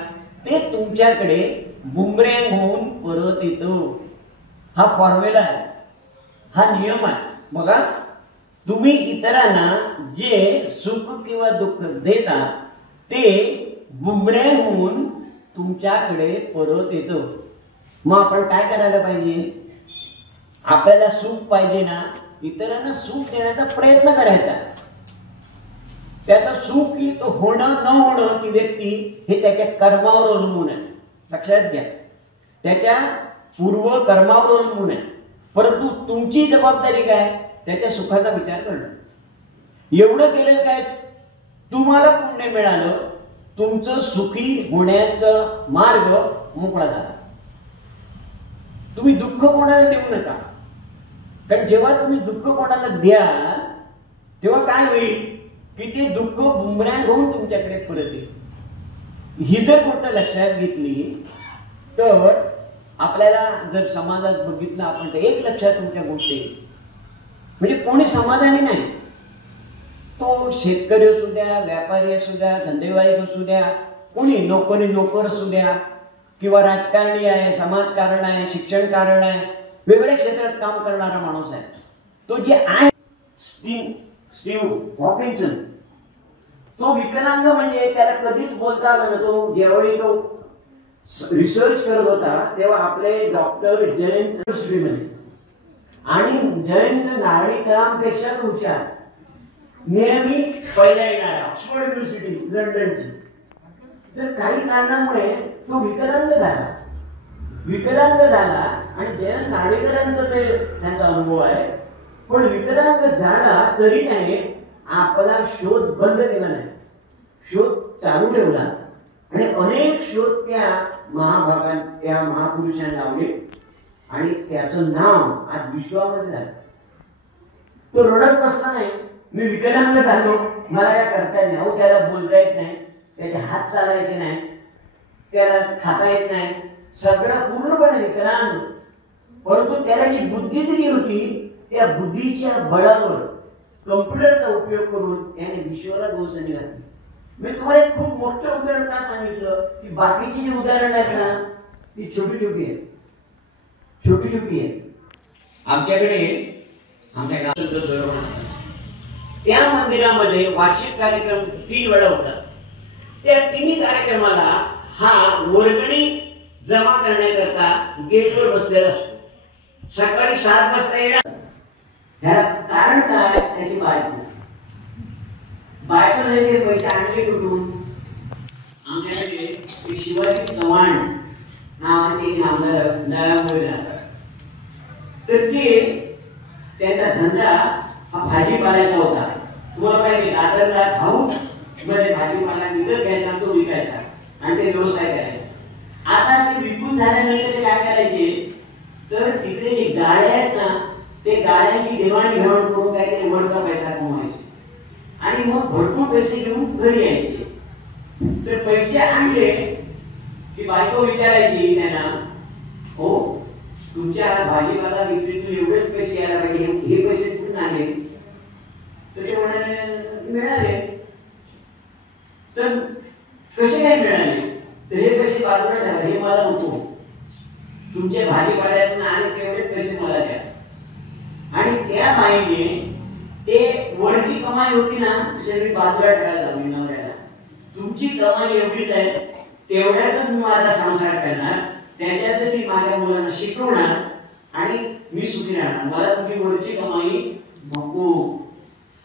ते तुमच्याकडे बुमरॅंग होऊन परत येतो. हा फॉर्म्युला आहे, हा नियम आहे. बघा, तुम्ही इतरांना जे सुख किंवा दुःख देता ते बुमरॅंग होऊन तुमच्याकडे परत येतो. मग आपण काय करायला पाहिजे, आपल्याला सुख पाहिजे ना, इतरांना सुख देण्याचा प्रयत्न करायचा. त्याचं सुख की तो होणं न होणं ती व्यक्ती हे त्याच्या कर्मावर अवलंबून आहे. लक्षात घ्या, त्याच्या पूर्व कर्मावर अवलंबून आहे. परंतु तुमची जबाबदारी काय, त्याच्या सुखाचा विचार करणं. एवढं केलं काय, तुम्हाला पुण्य मिळालं, तुमचं सुखी होण्याचं मार्ग मोकळा झाला. तुम्ही दुःख कोणाला देऊ नका, कारण जेव्हा तुम्ही दुःख कोणाला द्याल तेव्हा काय होईल की ते दुःख बुमरॅंग होऊन तुमच्याकडे परत येईल. ही जर गोष्ट लक्षात घेतली तर आपल्याला जर समाजात बघितलं आपण तर एक लक्षात तुमच्या गोष्टी, म्हणजे कोणी समाधानी नाही. तो शेतकरी असू द्या, व्यापारी असू द्या, धंदेवाईक असू द्या, कोणी नोकर असू द्या, किंवा राजकारणी आहे, समाजकारण आहे, शिक्षण कारण आहे, वेगवेगळ्या क्षेत्रात काम करणारा माणूस आहे. तो जे आहे स्टीव्ह हॉकिन्सन, तो विकलांग म्हणजे त्याला कधीच बोलता आलं नव्हतं. ज्यावेळी तो रिसर्च करत होता तेव्हा आपले डॉक्टर जयंत श्रीमती आणि जयंत नारळीकरांपेक्षा हुशार, नेहमी पहिल्या येणार ऑक्सफर्ड युनिव्हर्सिटी लंडनची. तर काही कारणामुळे तो विकलांग झाला आणि जयंत नारळीकरांचा ते त्यांचा अनुभव आहे. पण विकलांग झाला तरी त्याने आपला शोध बंद केला नाही, शोध चालू ठेवला आणि अनेक शोध त्या महापुरुषांना लावले आणि त्याचं नाव आज विश्वामध्ये झालं. तो रडत बसला नाही, मी विकलांग झालो, मला काय करता येत नाही. त्याला बोलता येत नाही, त्याचे हात चालायचे नाही, त्याला खाता येत नाही, सगळं पूर्णपणे विकलांग. परंतु त्याला जी बुद्धी दिली होती त्या बुद्धीच्या बळावर कम्प्युटरचा उपयोग करून त्याने विश्वाला दोषणी घातली. मी तुम्हाला एक खूप मोठं उदाहरण का सांगितलं की बाकीची जी उदाहरणं आहेत ना ती छोटी छोटी आहेत. आमच्याकडे आमच्या गावात त्या मंदिरामध्ये वार्षिक कार्यक्रम 3 वेळा होतात. त्या 3 कार्यक्रमाला हा वर्गणी जमा करण्याकरता गेटवर बसलेला असतो. सकाळी 7 वाजता येणार. याला कारण काय, त्याची बायकोने पैसे आणले कुठून. आमच्याकडे शिवाजी चव्हाण नावाचे आमदार नळामुळे राहतात. तर ते त्यांचा धंदा हा भाजीपाल्याचा होता. तुम्हाला माहिती दादरला भाऊ मध्ये भाजीपाला विकत घ्यायचा, तो विकायचा आणि ते व्यवसाय करायचा. आता ते विकून झाल्यानंतर काय करायचे, तर तिकडे जे गाड्या आहेत ना ते गाड्यांची देवाणघेवाण करून काय केले, वरचा पैसा कमवायचे आणि मग भरपूर पैसे घेऊन घरी यायचे. तर पैसे आणले की बायको विचारायची त्यांना, हो तुमच्या भाजीपाला विक्रीतून एवढेच पैसे यायला पाहिजे, हे पैसे कुठून आले. तर ते म्हणाले मिळाले. तर कसे काय मिळाले, तर हे पैसे बाजूला ठेवा, हे मला नको, तुमच्या भाजीपाल्यातून आले तेवढेच पैसे मला द्या. आणि त्या बाईने ते वरची कमाई होती ना सगळी बाजूला ठेवायला लावली नवऱ्याला. तुमची कमाई एवढीच आहे, तेवढ्यातच मी माझा संसार करणार, त्याच्यातच मी माझ्या मुलांना शिकवणार आणि मी सुखी राहणार, मला तुमची वरची कमाई नको.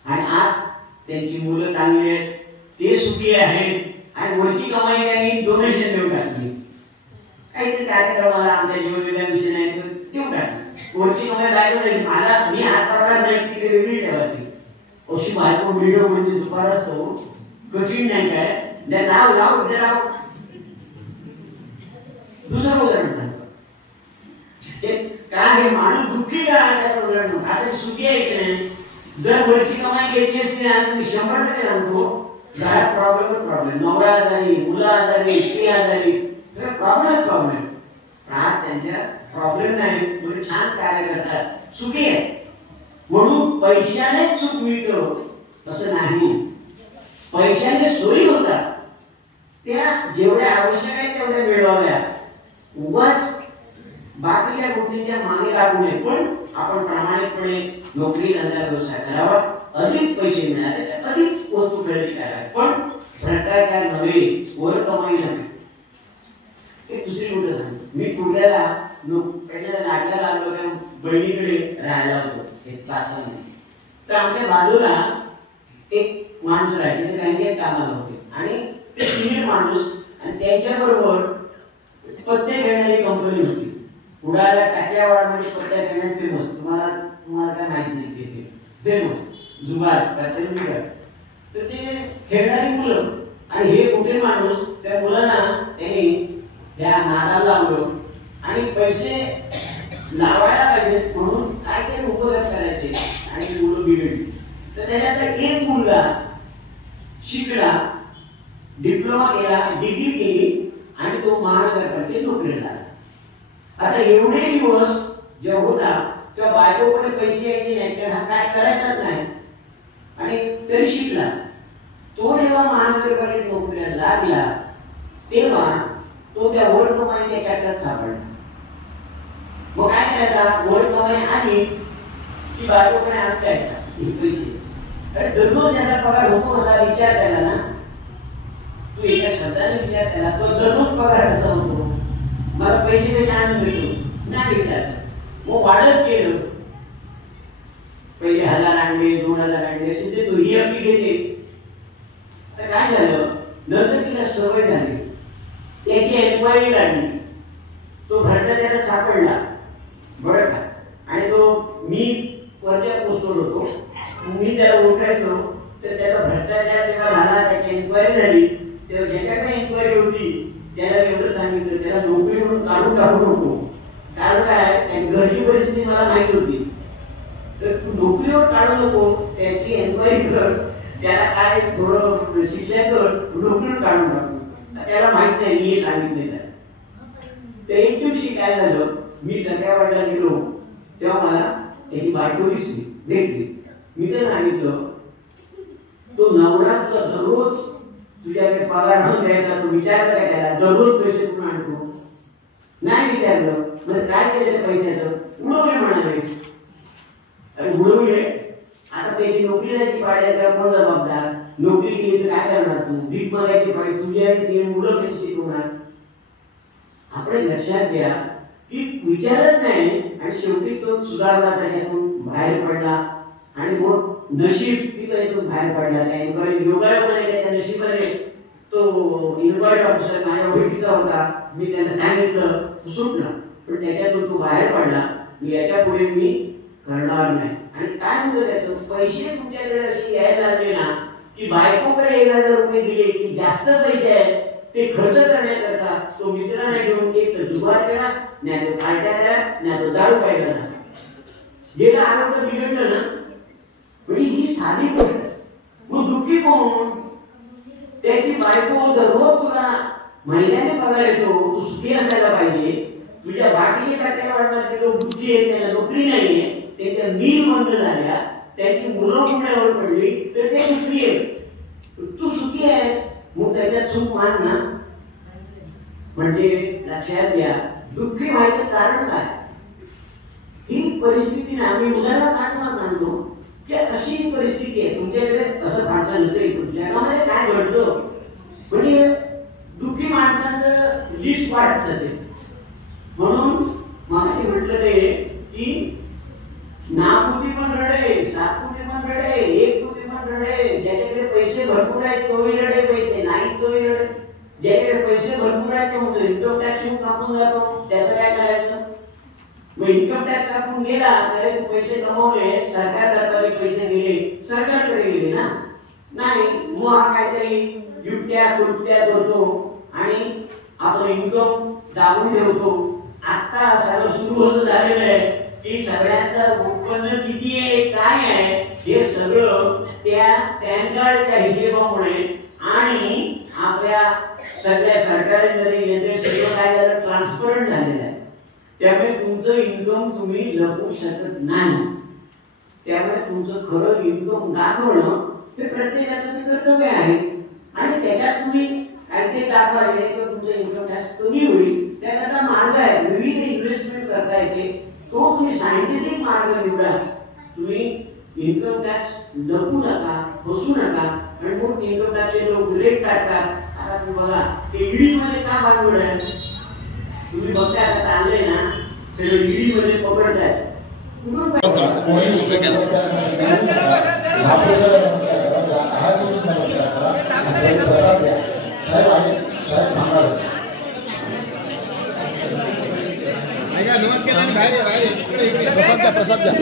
आणि आज त्यांची मुलं चांगली आहेत, ते सुखी आहेत आणि वरची कमाई त्यांनी डोनेशन देऊन टाकली. काहीतरी कार्यक्रमाला आमच्या जीवन विद्या मिशन आहे देऊन टाकली. वरची कमाई बायको नाही, मला मी हातावर नाही ती वेगळी ठेवायची. अशी बायको व्हिडिओ म्हणजे दुपार असतो कठीण नाही काय लाव लाव उद्या लाव. दुसरं उदाहरण सांगतो, काय हे माणूस दुःखी का त्याचं उदाहरण. आता सुखी आहे की नाही, जर वरची कमाई घ्यायची असते आणि मी 100% सांगतो घरात प्रॉब्लेम, नवरा आजारी, मुलं आजारी, स्त्री आजारी, प्रॉब्लेम. आज त्यांच्या प्रॉब्लेम नाही, तुम्ही छान कार्य करतात, सुखी आहे. म्हणून पैशानेच सुख मिळतं असं नाही. पैशाने सोयी होतात, त्या जेवढ्या आवश्यक आहेत तेवढ्या मिळवाव्या. उगाच बाकीच्या गोष्टींच्या मागे लागू नये. पण आपण प्रामाणिकपणे नोकरी धंदा व्यवसाय करावा, अधिक पैसे मिळाले तर अधिक वस्तू खरेदी करावी, पण भ्रष्टाचार नव्हे, वर कमाई नव्हे. एक दुसरी गोष्ट सांगतो, मी पुण्याला पहिल्या नाटकाला आलो त्या बहिणीकडे राहायला होतो एक तासामध्ये. तर आमच्या बाजूला एक माणूस राहायचे, ते बँकेत कामाला होते आणि ते सिनियर माणूस, आणि त्यांच्याबरोबर पत्ते खेळणारी कंपनी होती. पुण्याला टाक्यावाडमध्ये पत्ते खेळण्यात फेमस. तुम्हाला काय माहिती नाही, फेमस जुगार काय. तर ते खेळणारी मुलं आणि हे मोठे माणूस त्या मुलांना त्यांनी त्या नादाला लावलं आणि पैसे लावायला पाहिजेत म्हणून काय काय उपयोग करायचे आणि मुलं बिघडली. तर त्याच्यासाठी एक मुलगा शिकला, डिप्लोमा केला, डिग्री केली आणि तो महानगरपालिकेत नोकरीला लागला. आता एवढे दिवस जेव्हा होता तेव्हा बायकोकडे पैसे यायचे नाही, त्याला काय करायचंच नाही आणि तरी शिकला. तो जेव्हा महानगरपालिकेत नोकरीला लागला तेव्हा तो त्या वर कमाईच्या चॅप्टरात सापडला. मग काय करायचा, वर कमाई आली की बायकोकडे आणता येतात हे पैसे. दररोज याचा पगार होतो कसा विचार केला ना, तू एका शब्दाने विचार केला, तो दररोज पगार कसा होतो, मला पैसे आणून मिळतो नाही विचार. मग वाढत गेलं, पहिले 1000 आणले, 2000 आणले असे ते ही आपली घेते. तर काय झालं, नंतर तिला सवय झाली, त्याची एन्क्वायरी लागली, तो भ्रष्टाचारात सापडला बरं का. आणि तो मी वरच्या पोस्टवर होतो, मी त्याला ओळखायचो. तर त्याचा भ्रष्टाचार तेव्हा झाला, त्याची एन्क्वायरी झाली. तेव्हा ज्याच्याकडे एन्क्वायरी होती त्याला एवढं सांगितलं, त्याला नोकरी म्हणून काढून टाकू नको. कारण काय, त्याची घरची परिस्थिती मला माहिती होती. तर तू नोकरीवर काढू नको, त्याची एन्क्वायरी कर, त्याला काय थोडं शिक्षण कर, नोकरीवर काढून टाकू. त्याला माहित नाही मी सांगितलेलं. तर एक दिवशी काय झालं, मी टक्यावाडला गेलो तेव्हा मला त्याची बायको दिसली, भेटली. मी तर सांगितलं, तो नवरा तुला दररोज तुझ्याकडे पगार म्हणून द्यायचा, तो विचारला काय त्याला, दररोज पैसे कुठून आणतो. नाही विचारलं, म्हणजे काय केलं त्या पैशाचं, उडवले म्हणाले. अरे उडवले, आता त्याची नोकरी जायची पाहिजे, त्याला कोण जबाबदार. नोकरी केली तर काय करणार तू, भीक मागायची पाहिजे, तुझ्या ते मुलं कशी शिकवणार. आपण लक्षात घ्या की विचारत नाही आणि शेवटी तो सुधारला, त्याच्यातून बाहेर पडला आणि मग नशीब की त्याच्यातून बाहेर पडला. त्या इन्क्वायरी योगायोगाने त्याच्या नशिबाने तो इन्क्वायरी ऑफिसर माझ्या ओळखीचा होता, मी त्याला सांगितलं, तो सुटला. पण त्याच्यातून तो बाहेर पडला. मी याच्या पुढे मी करणार नाही. आणि काय होतं त्याचं, पैसे तुमच्याकडे अशी यायला लागले ना की बायकोकडे 1000 रुपये दिले की जास्त पैसे आहेत ते खर्च करण्याकरता तो मित्रांना घेऊन एक तर जुगार केला, नाही तो पार्ट्या केला, नाही तो दारू प्यायला. गेला आरोग्य बिघडलं ना. म्हणजे ही साधी गोष्ट. मग दुःखी कोण, त्याची बायको दररोज तुला महिन्याने पगार येतो, तू सुखी असायला पाहिजे. तुझ्या बाकीच्या टाक्या वाढणार ते लोक दुःखी आहेत, त्याला नोकरी नाहीये, त्यांच्या मिल बंद झाल्या, त्यांची मुलं पुण्यावर पडली, तर ते सुखी आहे. तू सुखी आहेस मग त्याच्यात सुख मान ना. म्हणजे लक्षात घ्या, दुःखी व्हायचं कारण काय. ही परिस्थिती ना, आम्ही उदाहरण काढून सांगतो की अशी परिस्थिती आहे तुमच्याकडे. असं फारसं नसेल तुमच्या जगामध्ये काय घडतं, म्हणजे दुःखी माणसांचं लिस्ट वाढत जाते. म्हणून मागशी म्हटलं ते की नापुती पण रडे, सातपुती पण रडे, एक पुती पण रडे. ज्याच्याकडे पैसे भरपूर आहेत तोही रडे, पैसे नाही तोही रडे. ज्याच्याकडे पैसे भरपूर आहेत तो म्हणतो इन्कम टॅक्स कापून जातो, त्याचं काय करायचं. मग इन्कम टॅक्स कापून गेला त्याला तू पैसे कमवले, सरकार दरबारी पैसे दिले, सरकारकडे गेले ना? नाही, मग हा काहीतरी युक्त्या कृत्या करतो आणि आपलं इन्कम दाबून ठेवतो. आता सगळं सुरू होत झालेलं आहे की सगळ्यांचं उत्पन्न किती आहे, काय आहे हे सगळं त्या पॅन कार्डच्या हिशेबामुळे आणि आपल्या सगळ्या सरकारीमध्ये येते सगळं काय झालं, ट्रान्सपरंट झालेलं आहे. त्यामुळे तुमचं इन्कम तुम्ही लपवू शकत नाही. त्यामुळे तुमचं खरं इन्कम दाखवणं हे प्रत्येकाचं कर्तव्य आहे आणि त्याच्यात तुम्ही काहीतरी दाखवायचे तर तुमचं इन्कम टॅक्स कमी होईल. त्याकरता मार्ग आहे, विविध इन्व्हेस्टमेंट करता येते. तो तुम्ही सायंटिफिक मार्ग निवडा. तुम्ही इन्कम टॅक्स लपू नका, फसू नका आणि मग इन्कम टॅक्सचे लोक लेट काढतात. आता तुम्ही बघा ते ईडी मध्ये का भांडवल आहे, तुम्ही बघताय आता आणलंय ना सगळं ईडी मध्ये पकडताय. प्रसाद द्या.